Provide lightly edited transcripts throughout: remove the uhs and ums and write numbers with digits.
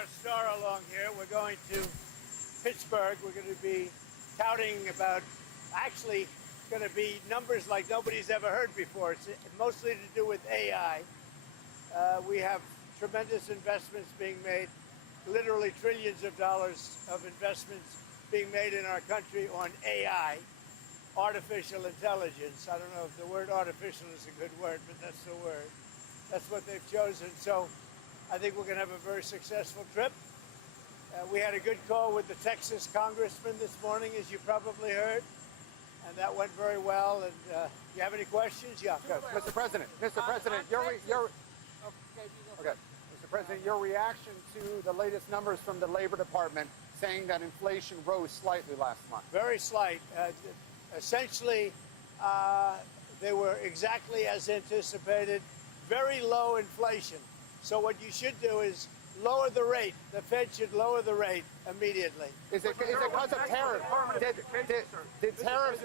our star along here. We're going to Pittsburgh. We're going to be touting about, actually, going to be numbers like nobody's ever heard before. It's mostly to do with AI. We have tremendous investments being made, literally trillions of dollars of investments being made in our country on AI, artificial intelligence. I don't know if the word artificial is a good word, but that's the word. That's what they've chosen. So I think we're going to have a very successful trip. We had a good call with the Texas congressman this morning, as you probably heard, and that went very well. And you have any questions? Yeah, go. Mr. President, Mr. President, your reaction to the latest numbers from the Labor Department saying that inflation rose slightly last month. Very slight. Essentially, they were exactly as anticipated. Very low inflation. So what you should do is lower the rate. The Fed should lower the rate immediately. Is it because of tariffs? Did tariffs?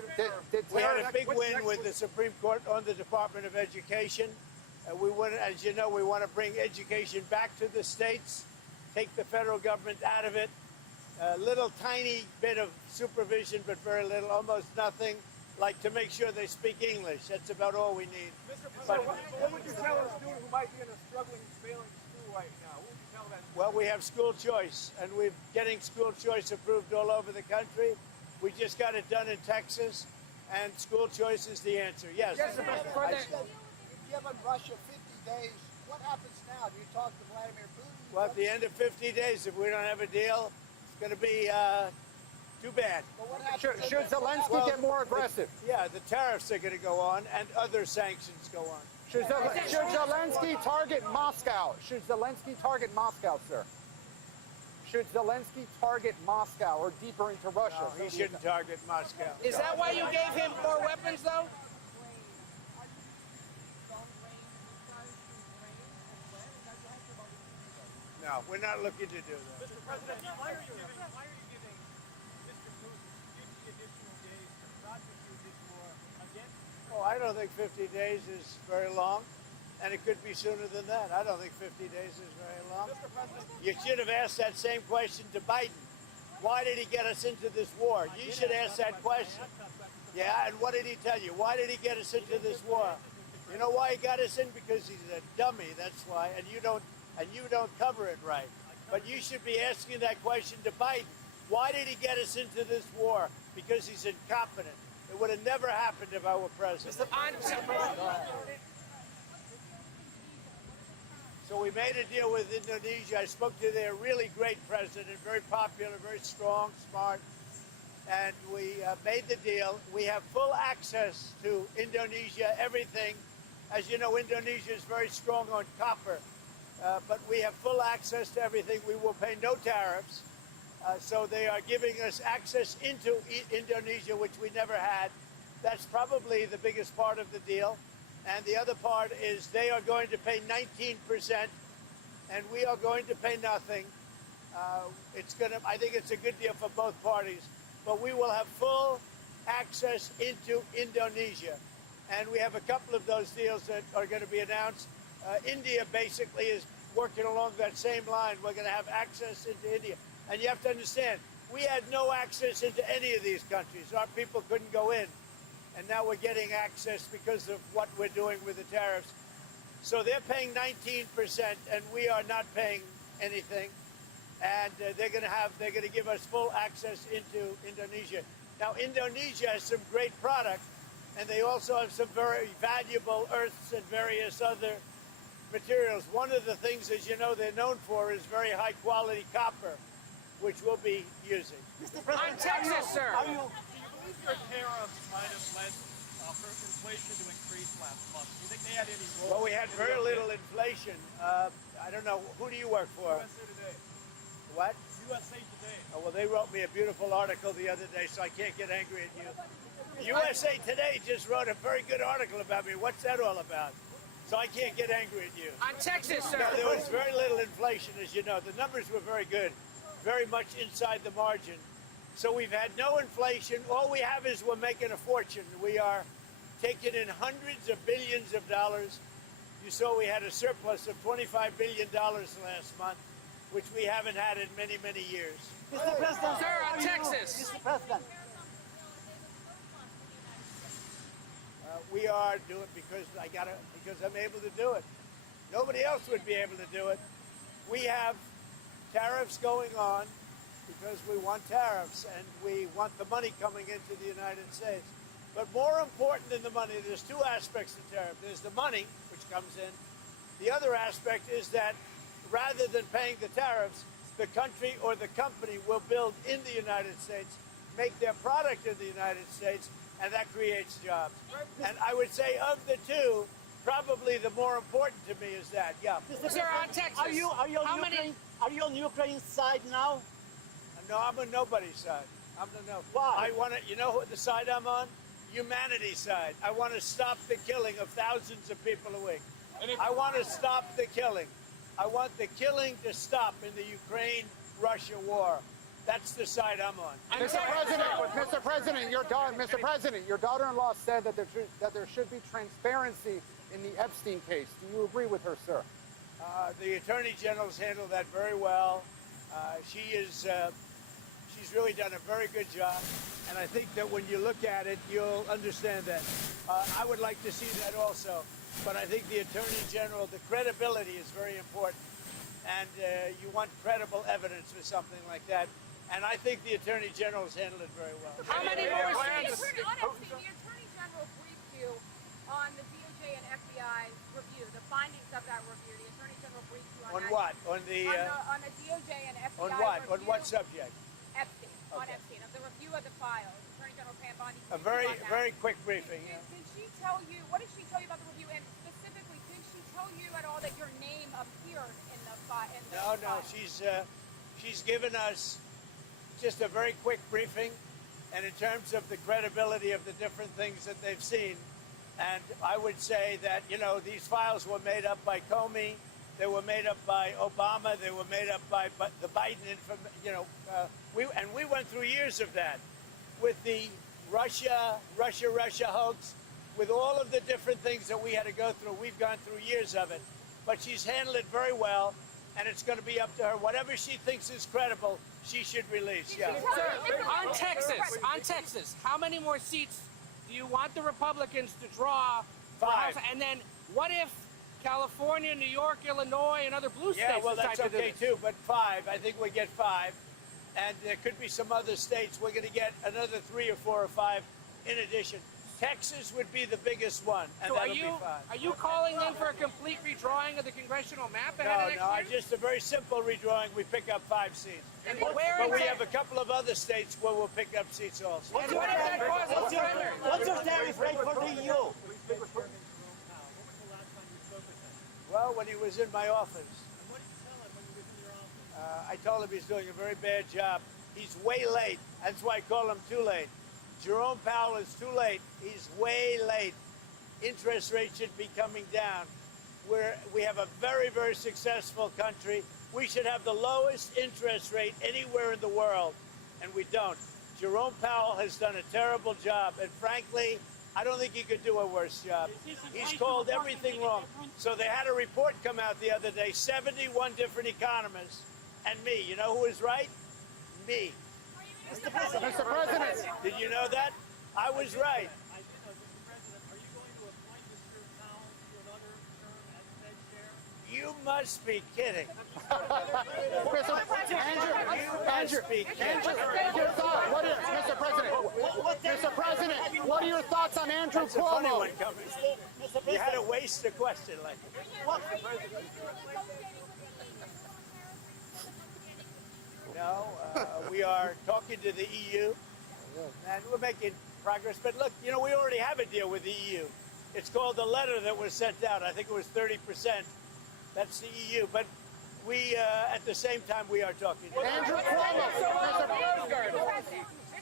We had a big win with the Supreme Court on the Department of Education. We want, as you know, we want to bring education back to the states, take the federal government out of it. A little tiny bit of supervision, but very little, almost nothing. Like to make sure they speak English. That's about all we need. Mr. President, what would you tell a student who might be in a struggling, failing school right now? What would you tell that student? Well, we have school choice, and we're getting school choice approved all over the country. We just got it done in Texas, and school choice is the answer. Yes. Yes, Mr. President. You've given Russia 50 days. What happens now? Do you talk to Vladimir Putin? Well, at the end of 50 days, if we don't have a deal, it's going to be too bad. But what happens Should Zelensky get more aggressive? The tariffs are going to go on, and other sanctions go on. Should Zelensky target Moscow? Should Zelensky target Moscow, sir? Should Zelensky target Moscow or deeper into Russia? No, he shouldn't target Moscow. Is that why you gave him more weapons, though? No, we're not looking to do that. Mr. President, why are you giving Mr. Putin 50 additional days to prosecute this war against? Oh, I don't think 50 days is very long, and it could be sooner than that. I don't think 50 days is very long. Mr. President, You should have asked that same question to Biden. Why did he get us into this war? You should ask that question. Yeah, and what did he tell you? Why did he get us into this war? You know why he got us in? Because he's a dummy, that's why, and you don't cover it right. But you should be asking that question to Biden. Why did he get us into this war? Because he's incompetent. It would have never happened if I were president. So we made a deal with Indonesia. I spoke to their really great president, very popular, very strong, smart, and we made the deal. We have full access to Indonesia, everything. As you know, Indonesia is very strong on copper. But we have full access to everything. We will pay no tariffs. So they are giving us access into Indonesia, which we never had. That's probably the biggest part of the deal. And the other part is they are going to pay 19%, and we are going to pay nothing. I think it's a good deal for both parties. But we will have full access into Indonesia. And we have a couple of those deals that are going to be announced. India basically is working along that same line. We're going to have access into India. And you have to understand, we had no access into any of these countries. Our people couldn't go in. And now we're getting access because of what we're doing with the tariffs. So they're paying 19%, and we are not paying anything. And they're going to give us full access into Indonesia. Now, Indonesia has some great product, and they also have some very valuable earths and various other materials. One of the things, as you know, they're known for is very high quality copper, which we'll be using. Mr. President, On Texas, sir. do you believe your tariffs might have led inflation to increase last month? Do you think they had any role? Well, we had very little inflation. I don't know. Who do you work for? USA Today. What? USA Today. Oh, well, they wrote me a beautiful article the other day, so I can't get angry at you. USA Today just wrote a very good article about me. What's that all about? So I can't get angry at you. On Texas, sir. No, there was very little inflation, as you know. The numbers were very good, very much inside the margin. So we've had no inflation. All we have is we're making a fortune. We are taking in hundreds of billions of dollars. You saw we had a surplus of $25 billion last month. which we haven't had in many, many years. Mr. President. Sir, on Texas. Mr. President. We are doing because I'm able to do it. Nobody else would be able to do it. We have tariffs going on because we want tariffs and we want the money coming into the United States. But more important than the money, there's two aspects to tariff. There's the money, which comes in. The other aspect is that rather than paying the tariffs, the country or the company will build in the United States, make their product in the United States, and that creates jobs. And I would say of the two, probably the more important to me is that. Yeah. Sir, on Texas. Are you on How many- Ukraine? Are you on Ukraine's side now? No, I'm on nobody's side. I'm on no. Why? I want to. You know what the side I'm on? Humanity's side. I want to stop the killing of thousands of people a week. I want to stop the killing. I want the killing to stop in the Ukraine-Russia war. That's the side I'm on. Mr. President, your daughter-in-law said that there should be transparency in the Epstein case. Do you agree with her, sir? The Attorney General's handled that very well. She's really done a very good job, and I think that when you look at it, you'll understand that. I would like to see that also, but I think the Attorney General, the credibility is very important, and you want credible evidence for something like that, and I think the Attorney General's handled it very well. How many more seats? The Attorney General briefed you on the DOJ and FBI review, the findings of that review. The Attorney General briefed you on On that. what? On the On the DOJ and FBI on what? review. On what subject? Epstein. On Okay. Epstein, of the review of the files. Attorney General Pam Bondi. A briefed you on that. very quick briefing. Did she tell you, what did she tell you about the review? And specifically, did she tell you at all that your name appeared in the file? No. She's given us just a very quick briefing, and in terms of the credibility of the different things that they've seen, and I would say that these files were made up by Comey, they were made up by Obama, they were made up by the Biden we went through years of that with the Russia hoax, with all of the different things that we had to go through. We've gone through years of it, but she's handled it very well, and it's going to be up to her. Whatever she thinks is credible, she should release. Yeah. Sir, on Texas, how many more seats do you want the Republicans to draw? for 5. House? And then what if California, New York, Illinois, and other blue states Yeah, well, decide that's to do okay this? too, but 5. I think we get 5. And there could be some other states. We're going to get another 3 or 4 or 5 in addition. Texas would be the biggest one, and So that'll be 5. are you calling then for a complete redrawing of the congressional map ahead of next No, year? just a very simple redrawing. We pick up 5 seats. And where But in we Tex- have a couple of other states where we'll pick up seats also. And what if that causes What's your, primary? what's your tariff rate for the EU? Well, when he was in my office, What did you tell him when he was in your office? I told him he's doing a very bad job. He's way late. That's why I call him too late. Jerome Powell is too late. He's way late. Interest rates should be coming down. We have a very, very successful country. We should have the lowest interest rate anywhere in the world, and we don't. Jerome Powell has done a terrible job, and frankly, I don't think he could do a worse job. He's called everything wrong. So they had a report come out the other day, 71 different economists, and me. You know who was right? Me. Mr. President. Did you know that? I was right. I did know, Mr. President, are you going to appoint Mr. Powell to another term as Fed chair? You must be kidding. Mr. President, what are your thoughts on Andrew That's a funny Cuomo? one coming. You had to waste a question like that. No, we are talking to the EU, and we're making progress. But look, we already have a deal with the EU. It's called the letter that was sent out. I think it was 30%. That's the EU. But we, at the same time, we are talking. Andrew Cuomo.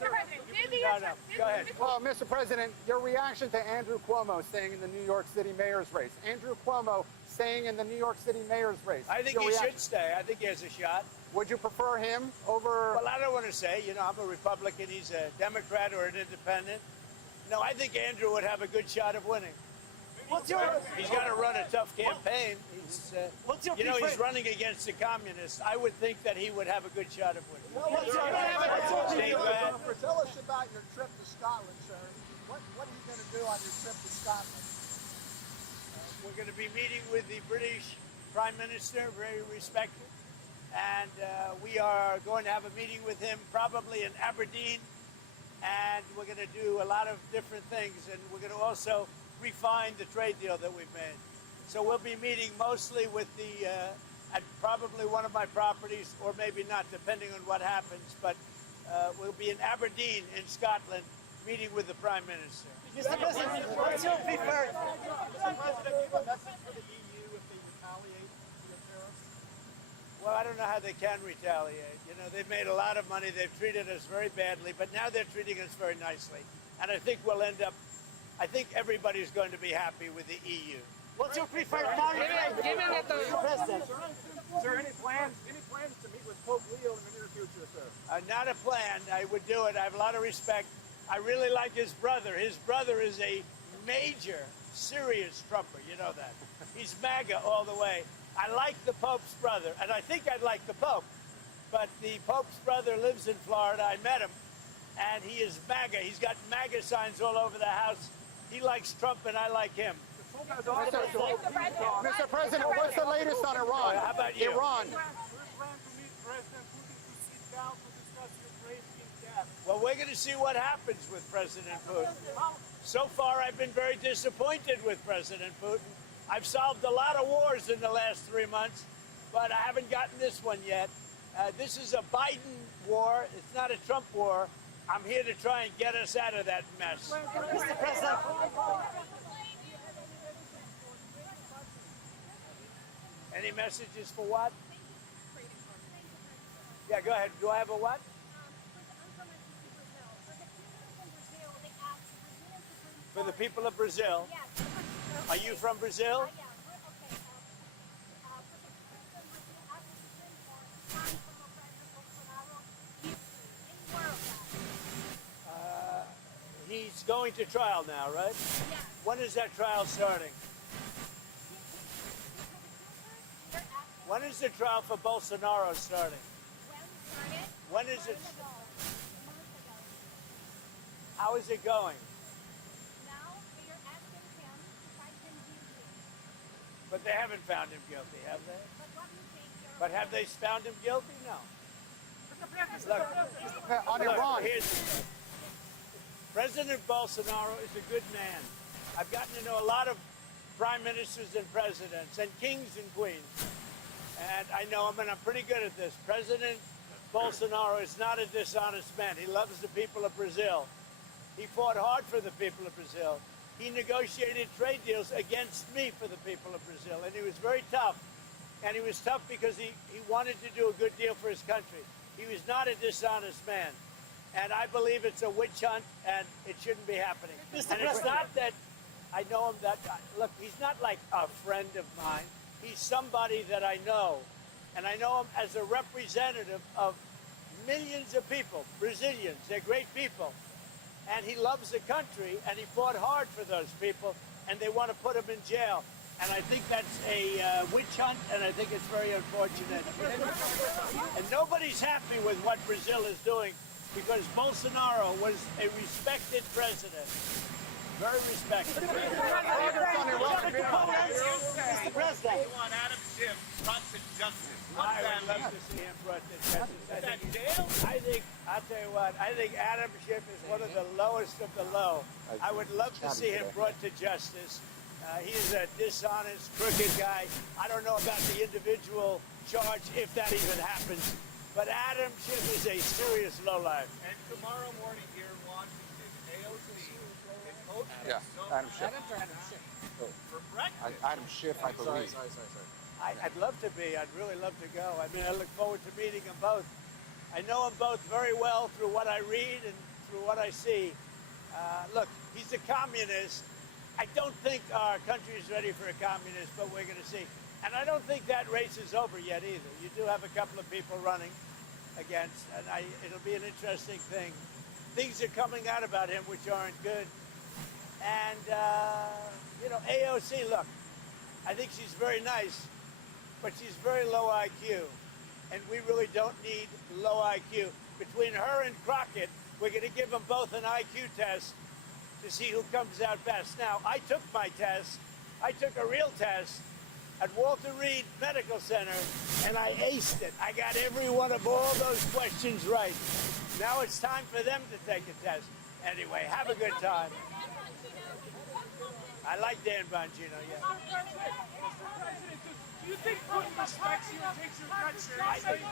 No, go ahead. Well, Mr. President, your reaction to Andrew Cuomo staying in the New York City mayor's race. Andrew Cuomo staying in the New York City mayor's race. I think Your he reaction? should stay. I think he has a shot. Would you prefer him over... Well, I don't want to say, I'm a Republican, he's a Democrat or an independent. No, I think Andrew would have a good shot of winning. What's your He's got to run a tough campaign. What's your You know, he's preferred- running against the communists. I would think that he would have a good shot of winning. Tell Steve, go ahead. us about your trip to Scotland, sir. What are you going to do on your trip to Scotland? We're going to be meeting with the British Prime Minister, very respected. And we are going to have a meeting with him probably in Aberdeen. And we're going to do a lot of different things. And we're going to also refine the trade deal that we've made. So we'll be meeting mostly with the, at probably one of my properties, or maybe not, depending on what happens. But we'll be in Aberdeen in Scotland, meeting with the Prime Minister. Mr. President, what's your preferred? Mr. President, do you have a message for the EU if they retaliate via tariffs? Well, I don't know how they can retaliate. You know, they've made a lot of money. They've treated us very badly, but now they're treating us very nicely. And I think we'll end up, I think everybody's going to be happy with the EU. What's your preferred tariff rate? Given that the Mr. President. Sir, any plans to meet with Pope Leo in the near future, sir? Not a plan. I would do it. I have a lot of respect. I really like his brother. His brother is a major, serious Trumper. You know that. He's MAGA all the way. I like the Pope's brother, and I think I'd like the Pope. But the Pope's brother lives in Florida. I met him, and he is MAGA. He's got MAGA signs all over the house. He likes Trump, and I like him. Mr. President, what's the latest on Iran? How about you? Iran. Do you plan to meet President Putin to sit down to discuss Ukraine in depth? Well, we're going to see what happens with President Putin. So far, I've been very disappointed with President Putin. I've solved a lot of wars in the last 3 months, but I haven't gotten this one yet. This is a Biden war. It's not a Trump war. I'm here to try and get us out of that mess. Mr. President. Any messages for what? Yeah, go ahead. Do I have a what? For the people of Brazil. Are you from Brazil? He's going to trial now, right? When is that trial starting? When is the trial for Bolsonaro starting? When is it? How is it going? But they haven't found him guilty, have they? But have they found him guilty? No. Look, On Iran. President Bolsonaro is a good man. I've gotten to know a lot of prime ministers and presidents and kings and queens. And I know him, and I'm pretty good at this. President Bolsonaro is not a dishonest man. He loves the people of Brazil. He fought hard for the people of Brazil. He negotiated trade deals against me for the people of Brazil, and he was very tough. And he was tough because he wanted to do a good deal for his country. He was not a dishonest man. And I believe it's a witch hunt, and it shouldn't be happening. And it's not that I know him that, look, he's not like a friend of mine. He's somebody that I know. And I know him as a representative of millions of people, Brazilians. They're great people. And he loves the country, and he fought hard for those people, and they want to put him in jail. And I think that's a witch hunt, and I think it's very unfortunate. And nobody's happy with what Brazil is doing, because Bolsonaro was a respected president. Very respected. Mr. President. We want Adam Schiff brought to justice. I would love to see him brought to justice. I'll tell you what, I think Adam Schiff is one of the lowest of the low. I would love to see him brought to justice. He's a dishonest, crooked guy. I don't know about the individual charge, if that even happens. But Adam Schiff is a serious lowlife. And tomorrow morning here in Washington, AOC is hosting Yeah, Adam Schiff. for breakfast. Adam Schiff, I believe. I'd love to be. I'd really love to go. I mean, I look forward to meeting them both. I know them both very well through what I read and through what I see. Look, he's a communist. I don't think our country is ready for a communist, but we're going to see. And I don't think that race is over yet either. You do have a couple of people running against, and it'll be an interesting thing. Things are coming out about him which aren't good. And, You know, AOC, look, I think she's very nice, but she's very low IQ. And we really don't need low IQ. Between her and Crockett, we're going to give them both an IQ test to see who comes out best. Now, I took my test. I took a real test at Walter Reed Medical Center, and I aced it. I got every one of all those questions right. Now it's time for them to take a test. Anyway, have a good time. I like Dan Bongino, yeah. Mr. President, do you think Putin respects you and takes your threat seriously?